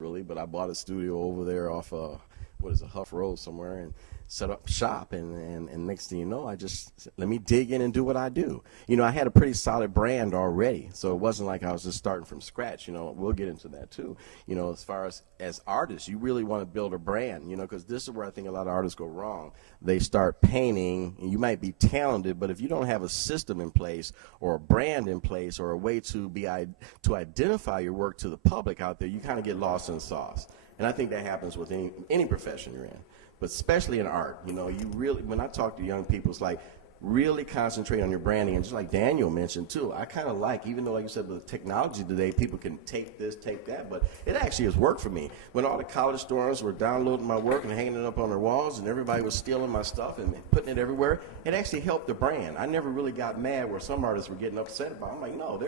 really, but I bought a studio over there off what is it, Huff Road somewhere, and set up shop, and next thing you know, I just said, let me dig in and do what I do. You know, I had a pretty solid brand already, so it wasn't like I was just starting from scratch. You know, we'll get into that too. You know, as far as artists, you really want to build a brand, you know, because this is where I think a lot of artists go wrong. They start painting, and you might be talented, but if you don't have a system in place or a brand in place or a way to identify your work to the public out there, you kind of get lost in the sauce. And I think that happens with any profession you're in, but especially in art. You know, you really, when I talk to young people, it's like really concentrate on your branding. And just like Daniel mentioned too, I kind of like, even though like you said, with technology today, people can take this, take that, but it actually has worked for me. When all the college students were downloading my work and hanging it up on their walls and everybody was stealing my stuff and putting it everywhere, it actually helped the brand. I never really got mad where some artists were getting upset about it. I'm like, no,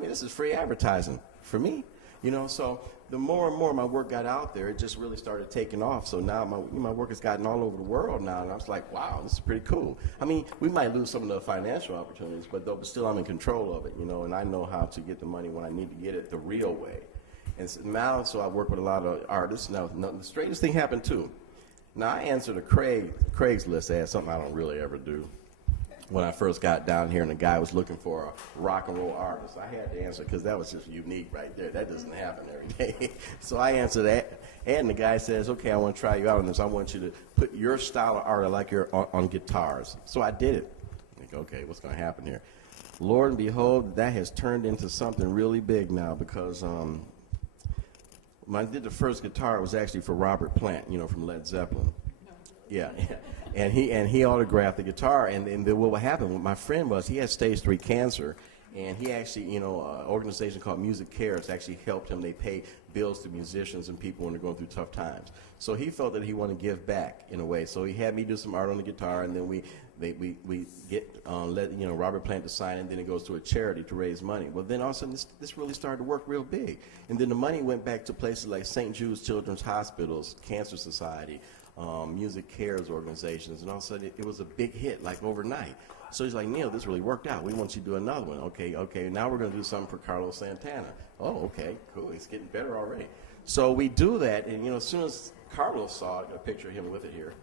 this is free advertising for me. You know, so the more and more my work got out there, it just really started taking off. So now my work has gotten all over the world now, and I was like, wow, this is pretty cool. I mean, we might lose some of the financial opportunities, but still I'm in control of it, you know, and I know how to get the money when I need to get it the real way. And so now, I work with a lot of artists. Now, the strangest thing happened, too. Now, I answered a Craigslist ad, something I don't really ever do. When I first got down here and the guy was looking for a rock and roll artist, I had to answer because that was just unique right there. That doesn't happen every day. So I answered that, and the guy says, okay, I want to try you out on this. I want you to put your style of art I like on guitars. So I did it. I'm like, okay, what's going to happen here? Lord and behold, that has turned into something really big now because when I did the first guitar, it was actually for Robert Plant, you know, from Led Zeppelin. Yeah. And he autographed the guitar, and then what happened with my friend was he had stage 3 cancer, and he actually, you know, an organization called Music Cares actually helped him. They pay bills to musicians and people when they're going through tough times. So he felt that he wanted to give back in a way. So he had me do some art on the guitar, and then we get Robert Plant to sign it, and then it goes to a charity to raise money. Well, then all of a sudden this really started to work real big, and then the money went back to places like St. Jude's Children's Hospitals, Cancer Society, Music Cares organizations, and all of a sudden it was a big hit, like overnight. So he's like, Neal, this really worked out. We want you to do another one. Okay, now we're going to do something for Carlos Santana. Oh, okay, cool. He's getting better already. So we do that, and, you know, as soon as Carlos saw it, a picture of him with it here,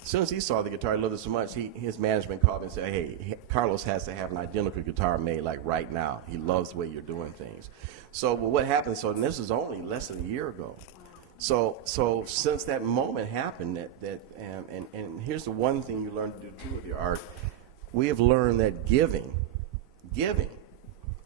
as soon as he saw the guitar, he loved it so much, his management called me and said, hey, Carlos has to have an identical guitar made like right now. He loves the way you're doing things. So but what happened, and this is only less than a year ago. So since that moment happened, and here's the one thing you learn to do too with your art, we have learned that giving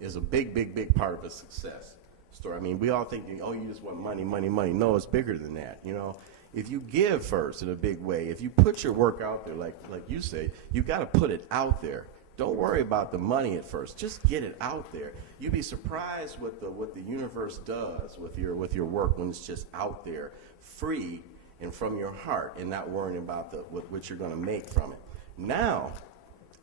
is a big part of a success story. I mean, we all think, oh, you just want money. No, it's bigger than that. You know, if you give first in a big way, if you put your work out there, like you say, you got to put it out there. Don't worry about the money at first. Just get it out there. You'd be surprised what the universe does with your work when it's just out there, free and from your heart, and not worrying about what you're going to make from it. Now,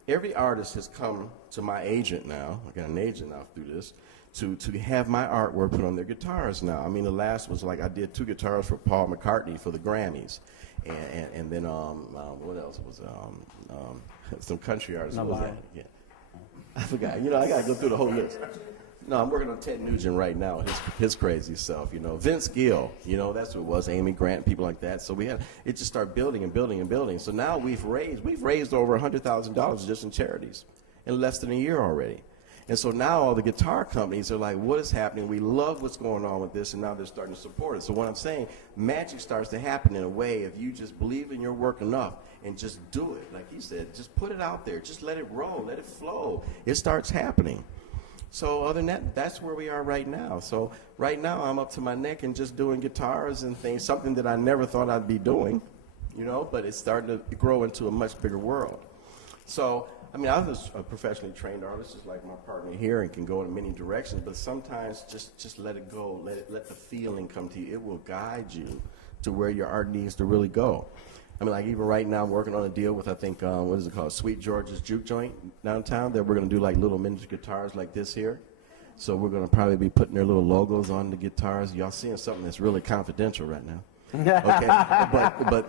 every artist has come to my agent now. I got an agent now through this to have my artwork put on their guitars now. I mean, the last was like I did 2 guitars for Paul McCartney for the Grammys. And then what else was some country artists. What was that? Yeah. I forgot. You know, I got to go through the whole list. No, I'm working on Ted Nugent right now, his crazy self, you know. Vince Gill, you know, that's who it was, Amy Grant, people like that. So it just started building and building and building. So now we've raised over $100,000 just in charities in less than a year already. And so now all the guitar companies are like, what is happening? We love what's going on with this, and now they're starting to support it. So what I'm saying, magic starts to happen in a way if you just believe in your work enough and just do it. Like he said, just put it out there. Just let it roll. Let it flow. It starts happening. So other than that, that's where we are right now. So right now I'm up to my neck and just doing guitars and things, something that I never thought I'd be doing, you know, but it's starting to grow into a much bigger world. So, I mean, I was a professionally trained artist, just like my partner here, and can go in many directions, but sometimes just let it go. Let the feeling come to you. It will guide you to where your art needs to really go. I mean, like even right now I'm working on a deal with, I think, what is it called, Sweet George's Juke Joint downtown, that we're going to do like little miniature guitars like this here. So we're going to probably be putting their little logos on the guitars. Y'all seeing something that's really confidential right now. Okay,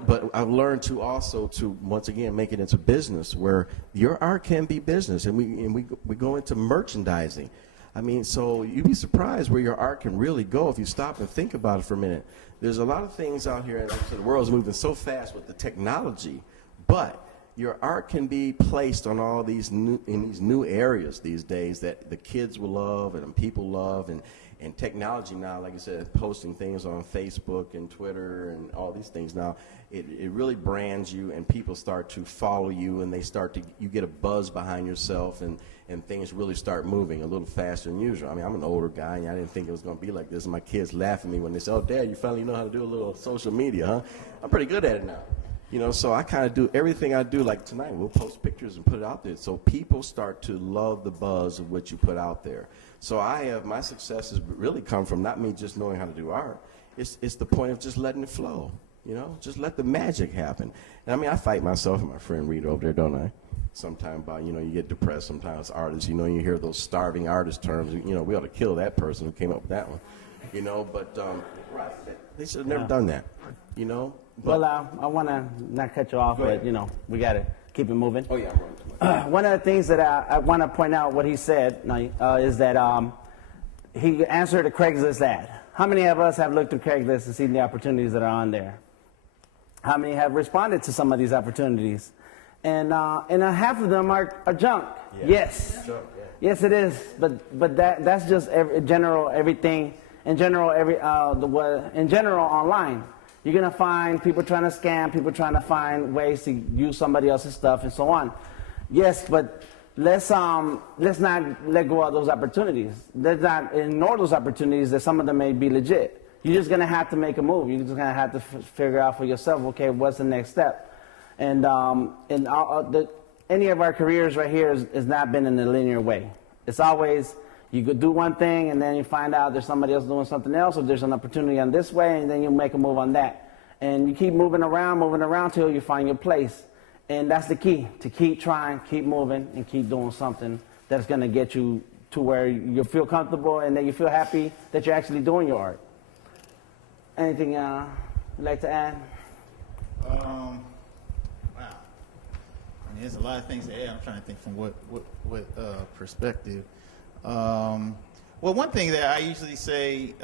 but I've learned to also to once again make it into business where your art can be business, and we go into merchandising. I mean, so you'd be surprised where your art can really go if you stop and think about it for a minute. There's a lot of things out here, and like I said, the world's moving so fast with the technology, but your art can be placed on all these new areas these days that the kids will love and people love, and technology now, like I said, posting things on Facebook and Twitter and all these things now, it really brands you, and people start to follow you, and you get a buzz behind yourself, and things really start moving a little faster than usual. I mean, I'm an older guy, and I didn't think it was going to be like this. My kids laugh at me when they say, "Oh, Dad, you finally know how to do a little social media, huh?" I'm pretty good at it now. You know, so I kind of do everything I do. Like tonight, we'll post pictures and put it out there. So people start to love the buzz of what you put out there. So my success has really come from not me just knowing how to do art. It's the point of just letting it flow. You know, just let the magic happen. And I mean, I fight myself and my friend Rita over there, don't I? Sometimes about, you get depressed sometimes, artists, you hear those starving artist terms. We ought to kill that person who came up with that one. But they should have never done that. But, well, I want to not cut you off, but, we got to keep it moving. Oh, yeah, I'm running. One of the things that I want to point out what he said is that he answered a Craigslist ad. How many of us have looked at Craigslist and seen the opportunities that are on there? How many have responded to some of these opportunities? And half of them are junk. Yeah. Yes. Junk, yeah. Yes, it is. But that's just in general online. You're gonna find people trying to scam, people trying to find ways to use somebody else's stuff and so on. Yes, but let's not let go of those opportunities. Let's not ignore those opportunities that some of them may be legit. You're just gonna have to make a move. You're just gonna have to figure out for yourself, okay, what's the next step? And any of our careers right here has not been in a linear way. It's always, you could do one thing and then you find out there's somebody else doing something else, or there's an opportunity on this way, and then you make a move on that. And you keep moving around till you find your place. And that's the key, to keep trying, keep moving, and keep doing something that's gonna get you to where you feel comfortable and then you feel happy that you're actually doing your art. Anything you'd like to add? Wow. I mean, there's a lot of things to add. I'm trying to think from what perspective. Well, one thing that I usually say,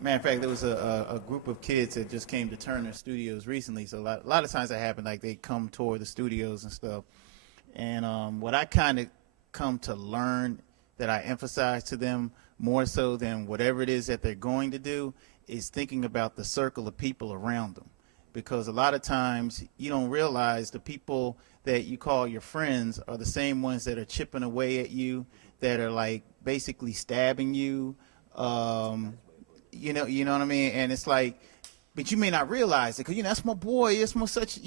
matter of fact, there was a group of kids that just came to Turner Studios recently. So a lot of times that happen, like they come toward the studios and stuff. And what I kind of come to learn that I emphasize to them more so than whatever it is that they're going to do is thinking about the circle of people around them. Because a lot of times you don't realize the people that you call your friends are the same ones that are chipping away at you, that are like basically stabbing you. You know what I mean? And it's like, but you may not realize it because, that's my boy, it's my such,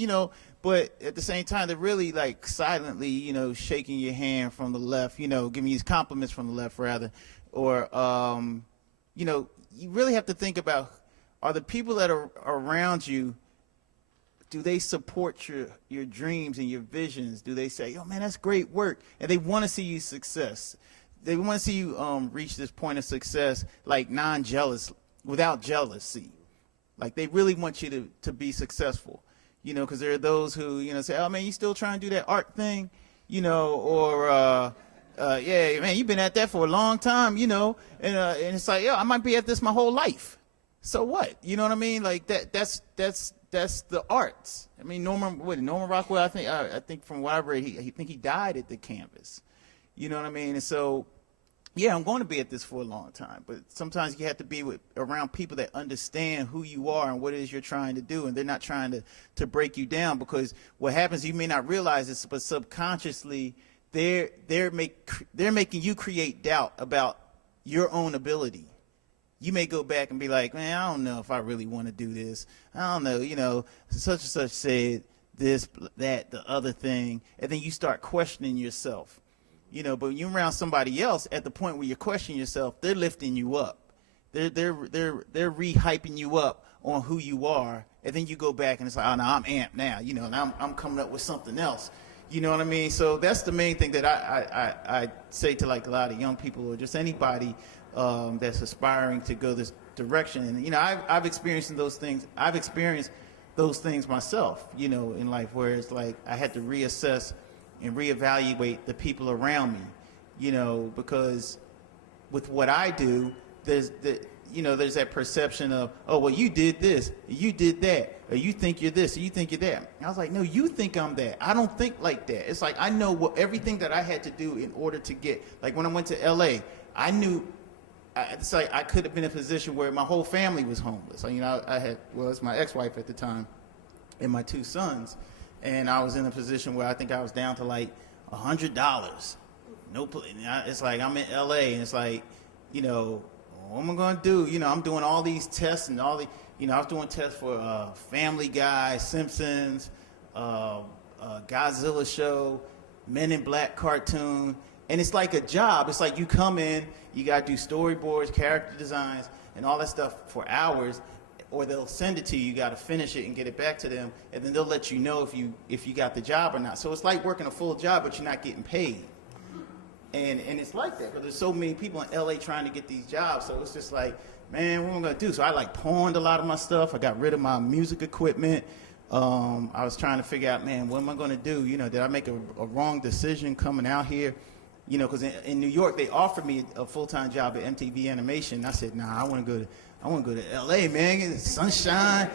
but at the same time, they're really like silently, shaking your hand from the left, giving you these compliments from the left rather. Or, you really have to think about, are the people that are around you, do they support your dreams and your visions? Do they say, "Oh man, that's great work," and they want to see you success? They want to see you reach this point of success, like non-jealous, without jealousy. Like they really want you to be successful, because there are those who say, "Oh man, you still trying to do that art thing," or yeah, man, you've been at that for a long time, and it's like, I might be at this my whole life. So what? You know what I mean? Like that's the arts. I mean, Norman Rockwell, I think from what I read, he died at the canvas. You know what I mean? And so, yeah, I'm going to be at this for a long time. But sometimes you have to be around people that understand who you are and what it is you're trying to do, and they're not trying to break you down. Because what happens, you may not realize this, but subconsciously, they're making you create doubt about your own ability. You may go back and be like, man, I don't know if I really want to do this. I don't know, such and such said this, that, the other thing, and then you start questioning yourself. But when you're around somebody else, at the point where you're questioning yourself, they're lifting you up. They're re-hyping you up on who you are, and then you go back and it's like, oh no, I'm amped now, and I'm coming up with something else. You know what I mean? So that's the main thing that I say to like a lot of young people or just anybody that's aspiring to go this direction. And I've experienced those things. I've experienced those things myself, in life, where it's like I had to reassess and reevaluate the people around me, because with what I do, there's that perception of, oh, well, you did this, you did that, or you think you're this, or you think you're that. And I was like, no, you think I'm that. I don't think like that. It's like I know everything that I had to do in order to get, like when I went to L.A., I knew, it's like I could have been in a position where my whole family was homeless. So, I had, it's my ex-wife at the time and my 2 sons, and I was in a position where I think I was down to like $100. No, it's like I'm in L.A., and it's like, what am I going to do? I'm doing all these tests and all the, I was doing tests for Family Guy, Simpsons, Godzilla show, Men in Black cartoon. And it's like a job. It's like you come in, you got to do storyboards, character designs, and all that stuff for hours, or they'll send it to you. You got to finish it and get it back to them, and then they'll let you know if you got the job or not. So it's like working a full job, but you're not getting paid. And it's like that, because there's so many people in LA trying to get these jobs. So it's just like, man, what am I going to do? So I pawned a lot of my stuff. I got rid of my music equipment. I was trying to figure out, man, what am I going to do? Did I make a wrong decision coming out here? Because in New York, they offered me a full-time job at MTV Animation. I said, nah, I want to go to LA, man. Get sunshine,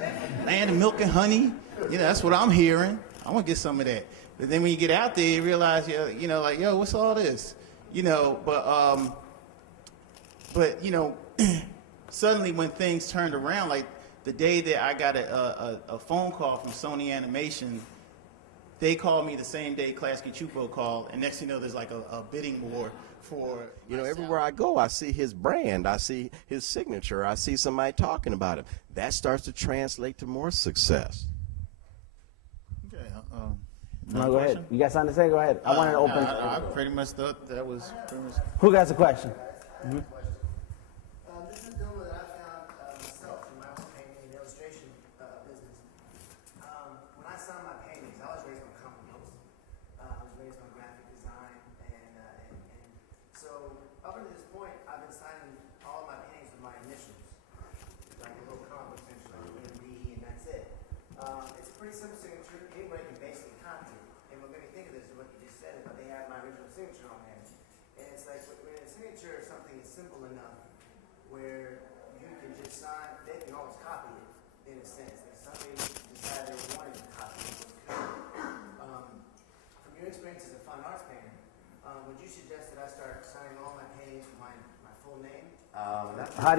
land of milk and honey. That's what I'm hearing. I want to get some of that. But then when you get out there, you realize, like, yo, what's all this? But suddenly when things turned around, like the day that I got a phone call from Sony Animation, they called me the same day Klasky Chupo called, and next thing you know, there's like a bidding war for everywhere I go, I see his brand, I see his signature, I see somebody talking about him. That starts to translate to more success. Okay. No, go ahead. You got something to say? Go ahead. I wanted to open. I pretty much thought that was pretty much. Who got a question? Mm-hmm. This is a doing that I found myself in my own painting and illustration business. When I signed my paintings, I was raised on comic books. I was raised on graphic design, and so up until this point, I've been signing all of my paintings with my initials, like a little comic essentially, like MD, and that's it. It's a pretty simple signature. Anybody can basically copy it. And what made me think of this is what you just said, but they have my original signature on there. And it's like when a signature is something that's simple enough where you can just sign, they can always copy it in a sense. Like somebody decided they wanted to copy it. From your experience as a fine arts painter, would you suggest that I start signing all my paintings with my full name? How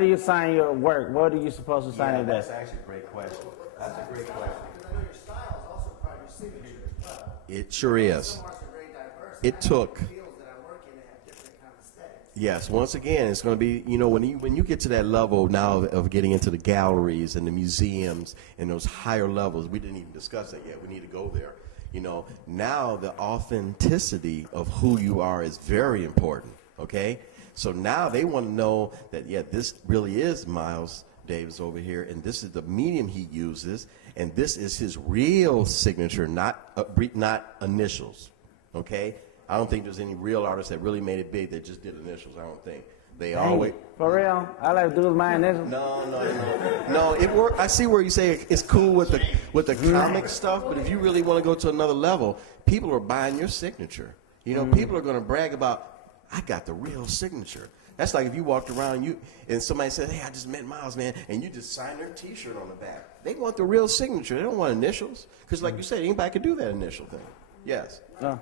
do you sign your work? What are you supposed to sign it That's with? actually a great question. That's a great question. Because I know your style is also part of your signature as well. It sure is. Some arts are very diverse. It took. Fields that I work in that have different kind of aesthetics. Yes, once again, it's going to be, when you get to that level now of getting into the galleries and the museums and those higher levels, we didn't even discuss that yet. We need to go there. Now the authenticity of who you are is very important, okay? So now they want to know that, this really is Miles Davis over here, and this is the medium he uses, and this is his real signature, not initials, okay? I don't think there's any real artists that really made it big that just did initials. I don't think. They always. For real? I like to do with my initials. No. It work. I see where you say it's cool with the comic stuff, but if you really want to go to another level, people are buying your signature. People are going to brag about, I got the real signature. That's like if you walked around and somebody said, hey, I just met Miles, man, and you just signed their T-shirt on the back. They want the real signature. They don't want initials. Because like you said, anybody could do that initial thing. Yes. Oh.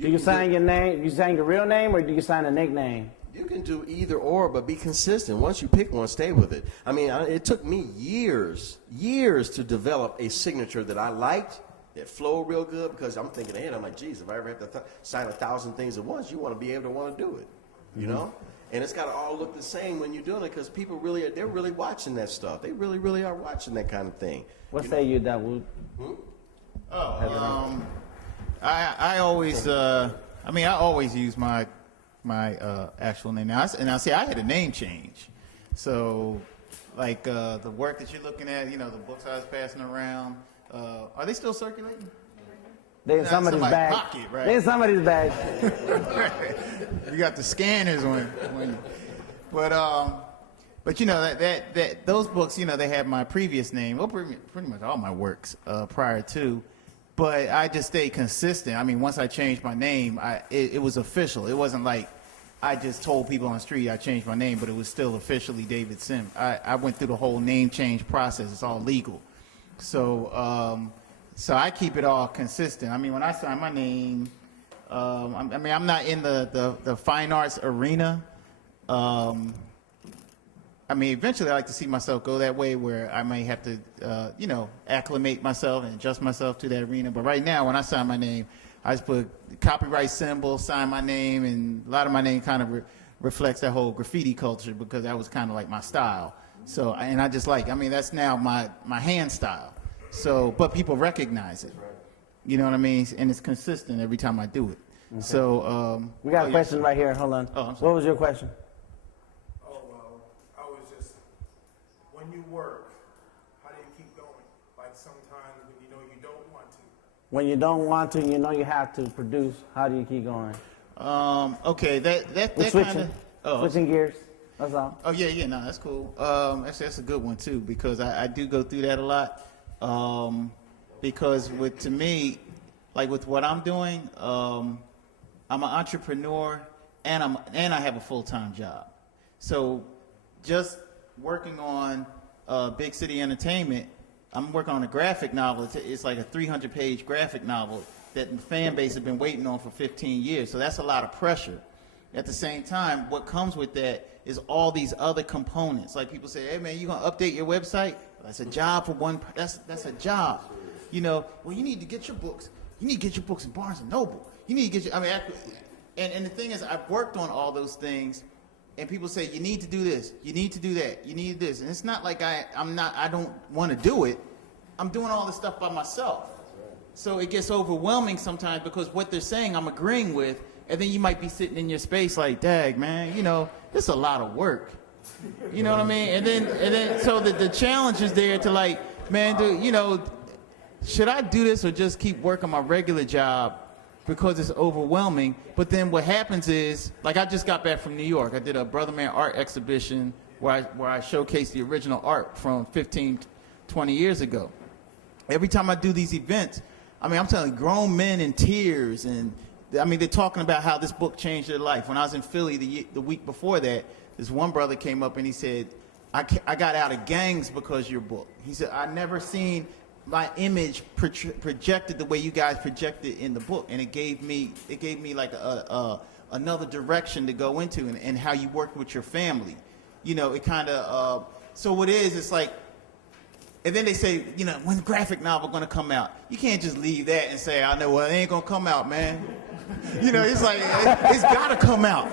Do you sign your name? You sign your real name, or do you sign a nickname? You can do either or, but be consistent. Once you pick one, stay with it. I mean, it took me years to develop a signature that I liked, that flowed real good, because I'm thinking ahead. I'm like, geez, if I ever have to sign 1,000 things at once, you want to be able to want to do it, you know? And it's got to all look the same when you're doing it, because people they're really watching that stuff. They really, really are watching that kind of thing. What say you, Dawud? I always, I always use my actual name. Now, I had a name change. So, like the work that you're looking at, the books I was passing around, are they still circulating? They're in somebody's bag. Pocket, right? They're in somebody's bag. You got the scanners when But you know that those books, you know, they have my previous name, well, pretty much all my works prior to, but I just stayed consistent. I mean, once I changed my name, it was official. It wasn't like I just told people on the street I changed my name, but it was still officially David Sim. I went through the whole name change process. It's all legal, so I keep it all consistent. I mean, when I sign my name, I mean, I'm not in the fine arts arena. I mean, eventually I like to see myself go that way where I may have to, you know, acclimate myself and adjust myself to that arena. But right now, when I sign my name, I just put copyright symbol, sign my name, and a lot of my name kind of reflects that whole graffiti culture because that was kind of like my style. So, and I just like, I mean, that's now my hand style. So, but people recognize it. You know what I mean? And it's consistent every time I do it. Okay. So, we got a question right here. Hold on. Oh, I'm sorry. What was your question? When you work, how do you keep going? Like sometimes when you know you don't want to. When you don't want to, you know you have to produce. How do you keep going? Okay, that Switching, kind of switching gears. That's all. Oh yeah, no, that's cool. Actually, that's a good one too because I do go through that a lot. Because to me, like with what I'm doing, I'm an entrepreneur and I have a full-time job. So just working on Big City Entertainment, I'm working on a graphic novel. It's like a 300-page graphic novel that the fan base has been waiting on for 15 years. So that's a lot of pressure. At the same time, what comes with that is all these other components. Like people say, hey man, you gonna update your website? That's a job for one. That's a job. You know, well, you need to get your books. You need to get your books in Barnes and Noble. You need to get your. I mean, and the thing is, I've worked on all those things. And people say, you need to do this, you need to do that, you need this. And it's not like I don't want to do it. I'm doing all this stuff by myself. So it gets overwhelming sometimes because what they're saying I'm agreeing with, and then you might be sitting in your space like, dag, man, you know, it's a lot of work. You know what I mean? And then so the challenge is there to like, man, you know, should I do this or just keep working my regular job? Because it's overwhelming. But then what happens is, like I just got back from New York. I did a Brother Man art exhibition where I showcased the original art from 15, 20 years ago. Every time I do these events, I mean, I'm telling you, grown men in tears. And I mean, they're talking about how this book changed their life. When I was in Philly the week before that, this one brother came up and he said, I got out of gangs because of your book. He said, I never seen my image projected the way you guys projected in the book, and it gave me like another direction to go into, and how you work with your family. You know, it kind of so what it's like, and then they say, you know, when the graphic novel going to come out? You can't just leave that and say, I know, well, it ain't gonna come out, man. You know, it's like it's gotta come out.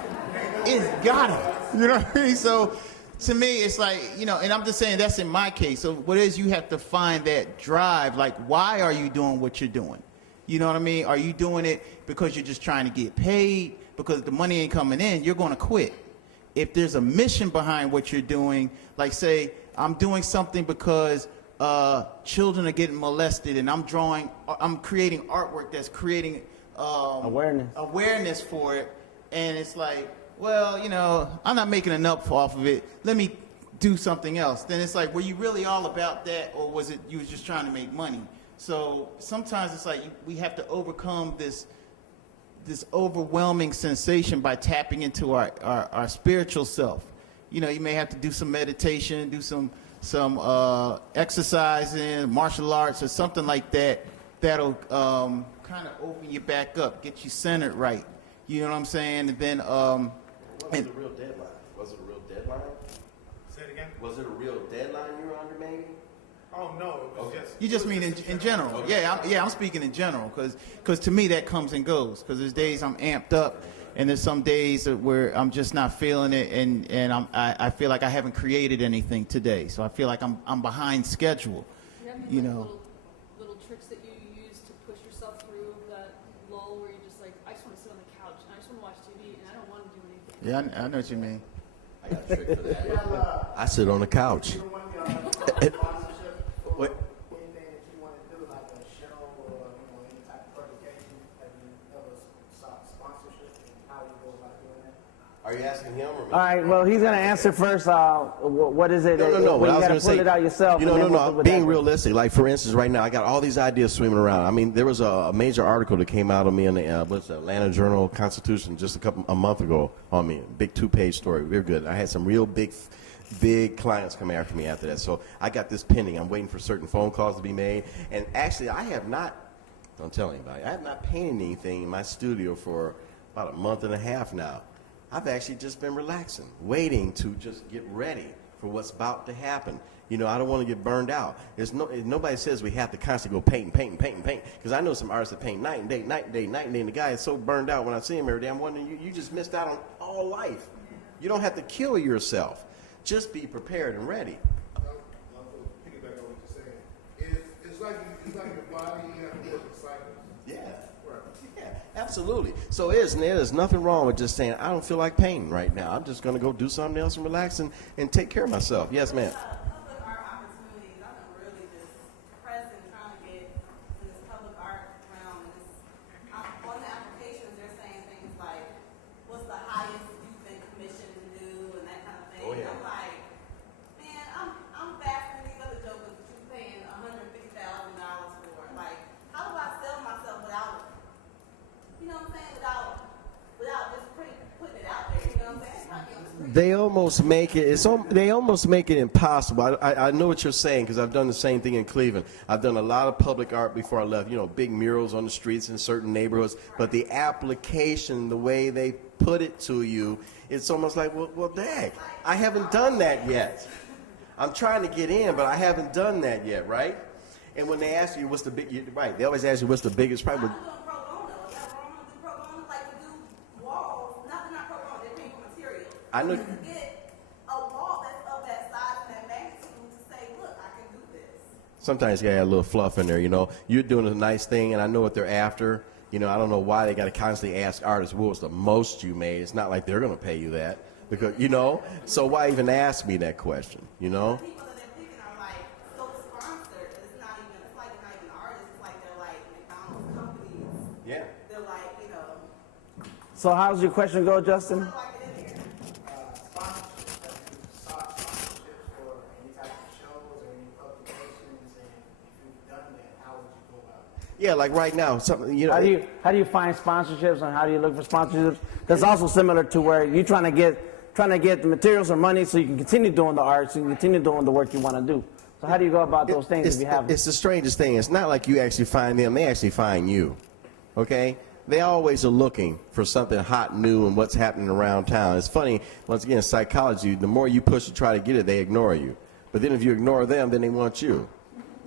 It's gotta. You know what I mean? So to me, it's like, you know, and I'm just saying that's in my case. So what is, you have to find that drive. Like, why are you doing what you're doing? You know what I mean? Are you doing it because you're just trying to get paid? Because the money ain't coming in, you're going to quit. If there's a mission behind what you're doing, like say, I'm doing something because children are getting molested, and I'm creating artwork that's creating awareness for it, and it's like, well, you know, I'm not making enough off of it. Let me do something else. Then it's like, were you really all about that, or was it you was just trying to make money? So sometimes it's like we have to overcome this overwhelming sensation by tapping into our spiritual self. You know, you may have to do some meditation, do some exercising, martial arts, or something like that. That'll kind of open you back up, get you centered right. You know what I'm saying? And then was it a real deadline? Was it a real deadline? Say it again? Was it a real deadline you were under, maybe? Oh, no, it was just... You just mean in general. Okay. Yeah, I'm speaking in general, because to me that comes and goes. Because there's days I'm amped up, and there's some days where I'm just not feeling it, and I feel like I haven't created anything today. So I feel like I'm behind schedule. You know. Little tricks that you use to push yourself through that lull where you're just like, I just want to sit on the couch and I just want to watch TV and I don't want to do anything. Yeah, I know what you mean. I got a trick for that. I sit on the couch. What? Anything that you want to do, like a show or any type of publication, have you ever sought sponsorship, and how you go about doing that? Are you asking him or me? All right, well, he's going to answer first. What is it? No. Well, What I you was got going to to say, pull it out yourself. No. Being realistic, like for instance, right now I got all these ideas swimming around. I mean, there was a major article that came out on me in the Atlanta Journal-Constitution just a month ago on me. Big 2-page story. Very good. I had some real big clients come after me after that. So I got this pending. I'm waiting for certain phone calls to be made. And actually, I have not. Don't tell anybody. I have not painted anything in my studio for about a month and a half now. I've actually just been relaxing, waiting to just get ready for what's about to happen. You know, I don't want to get burned out. Nobody says we have to constantly go paint. Because I know some artists that paint night and day. And the guy is so burned out when I see him every day. I'm wondering, you just missed out on all life. You don't have to kill yourself. Just be prepared and ready. I'll piggyback on what you're saying. It's like your body, you have to work in cycles. Yeah. Right. Yeah, absolutely. So there's nothing wrong with just saying, I don't feel like painting right now. I'm just going to go do something else and relax and take care of myself. Yes, ma'am. Public art opportunities, I've been really just pressing, trying to get in this public art realm. And on the applications, they're saying things like, what's the highest you've been commissioned to do and that kind of thing. Oh, yeah. I'm like, man, I'm faster than these other jokers that you're paying $150,000 for. Like, how do I sell myself without, you know what I'm saying, without just putting it out there, you know what I'm saying? It's not on the street. They almost make it impossible. I know what you're saying because I've done the same thing in Cleveland. I've done a lot of public art before I left, big murals on the streets in certain neighborhoods. But the application, the way they put it to you, it's almost like, well, dang, I haven't done that yet. I'm trying to get in, but I haven't done that yet, right? And when they ask you what's the big, right, they always ask you what's the biggest problem. I'm doing pro bono. Is that wrong to do pro bono? Like to do walls, not pro bono, they're paying for materials. I know. To get a wall that's of that size and that magnitude to say, look, I can do this. Sometimes you got a little fluff in there, You're doing a nice thing, and I know what they're after. I don't know why they got to constantly ask artists, what was the most you made? It's not like they're going to pay you that. Because, so why even ask me that question, The people that they're picking are like so sponsored. It's like they're not even artists. It's like they're like McDonald's companies. Yeah. They're like, So how's your question go, Justin? like it in here. Sponsorships, have you sought sponsorships for any type of shows or any publications? And if you've done that, how would you go about it? Yeah, like right now, something, How do you find sponsorships and how do you look for sponsorships? That's also similar to where you're trying to get the materials or money so you can continue doing the arts and continue doing the work you want to do. So how do you go about those things if you have them? It's the strangest thing. It's not like you actually find them. They actually find you. Okay? They always are looking for something hot, new, and what's happening around town. It's funny, once again, psychology, the more you push to try to get it, they ignore you. But then if you ignore them, then they want you.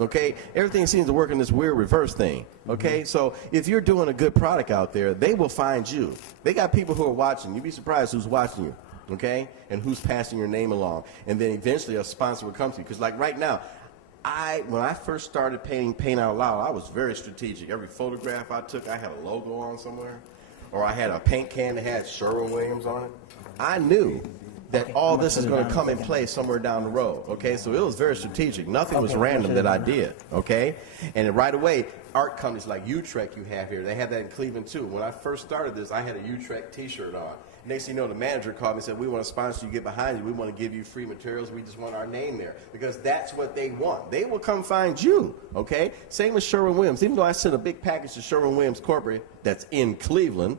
Okay? Everything seems to work in this weird reverse thing. Okay? So if you're doing a good product out there, they will find you. They got people who are watching. You'd be surprised who's watching you. Okay? And who's passing your name along. And then eventually a sponsor will come to you. Because like right now, when I first started painting Paint Out Loud, I was very strategic. Every photograph I took, I had a logo on somewhere. Or I had a paint can that had Sherwin-Williams on it. I knew that all this is going to come in play somewhere down the road. Okay? So it was very strategic. Nothing was random that I did. Okay? And then right away, art companies like Utrecht you have here, they have that in Cleveland too. When I first started this, I had a Utrecht t-shirt on. Next thing you know, the manager called me and said, we want to sponsor you, get behind you. We want to give you free materials. We just want our name there. Because that's what they want. They will come find you, okay? Same with Sherwin-Williams. Even though I sent a big package to Sherwin-Williams Corporate that's in Cleveland,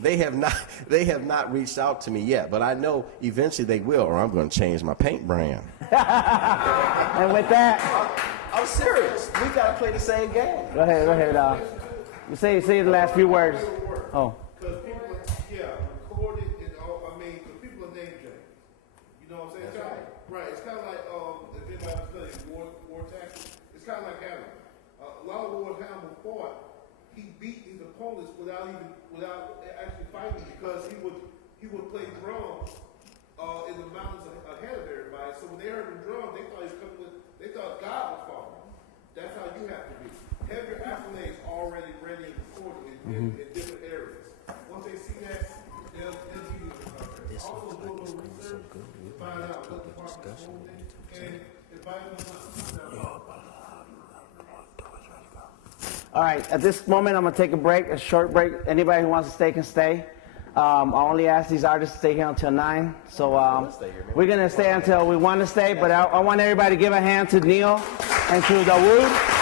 they have not reached out to me yet. But I know eventually they will, or I'm going to change my paint brand. And with that, I'm serious. We got to play the same game. go ahead. Say the last few words. Oh. Because people, record it and all, because people are name checkers. You know what I'm saying? That's right. Right. It's kind of like, if anybody studies war tactics, it's kind of like Hannibal. A lot of wars Hannibal fought, he beat his opponents without actually fighting because he would play drums in the mountains ahead of everybody. So when they heard the drum, they thought God was falling. That's how you have to be. Have your accolades already ready and recorded in different areas. Once they see that, they'll give you the contract. Also do a little research, find out what department's holding, and invite them out. All right, at this moment, I'm going to take a break, a short break. Anybody who wants to stay can stay. I only ask these artists to stay here until 9. So we're going to stay until we want to stay. But I want everybody to give a hand to Neal and to Dawud.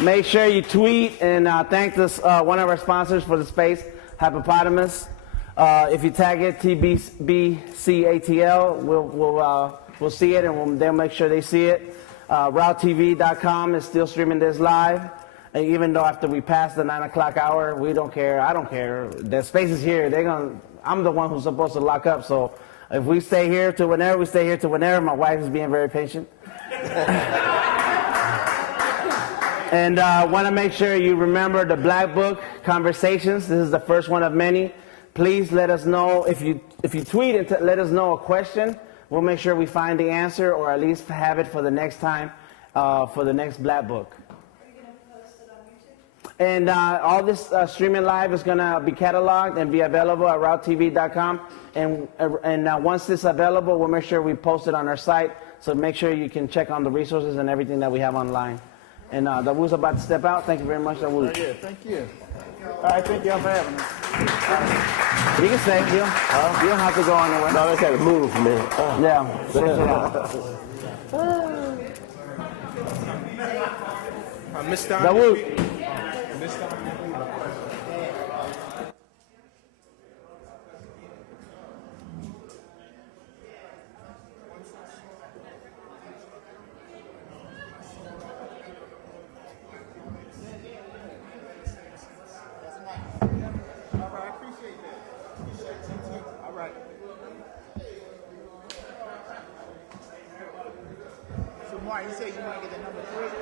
Make sure you tweet and thank this one of our sponsors for the space, Hypepotamus. If you tag it TBCATL, we'll see it and they'll make sure they see it. RouteTV.com is still streaming this live. And even though after we pass the 9 o'clock hour, we don't care. I don't care. The space is here. I'm the one who's supposed to lock up. So if we stay here to whenever, we stay here to whenever. My wife is being very patient. And I want to make sure you remember the Black Book Conversations. This is the first one of many. Please let us know if you tweet and let us know a question. We'll make sure we find the answer, or at least have it for the next time, for the next Black Book. Are you going to post it on YouTube? And all this streaming live is going to be cataloged and be available at RouteTV.com. And once it's available, we'll make sure we post it on our site. So make sure you can check on the resources and everything that we have online. And Dawud's about to step out. Thank you very much, Dawud. Yeah, thank you. All right, thank y'all for having us. You can stay. You don't have to go anywhere. No, they got to move, man. Yeah. Stretch it out. Dawud. So, Mark, you said you want to get the number 3?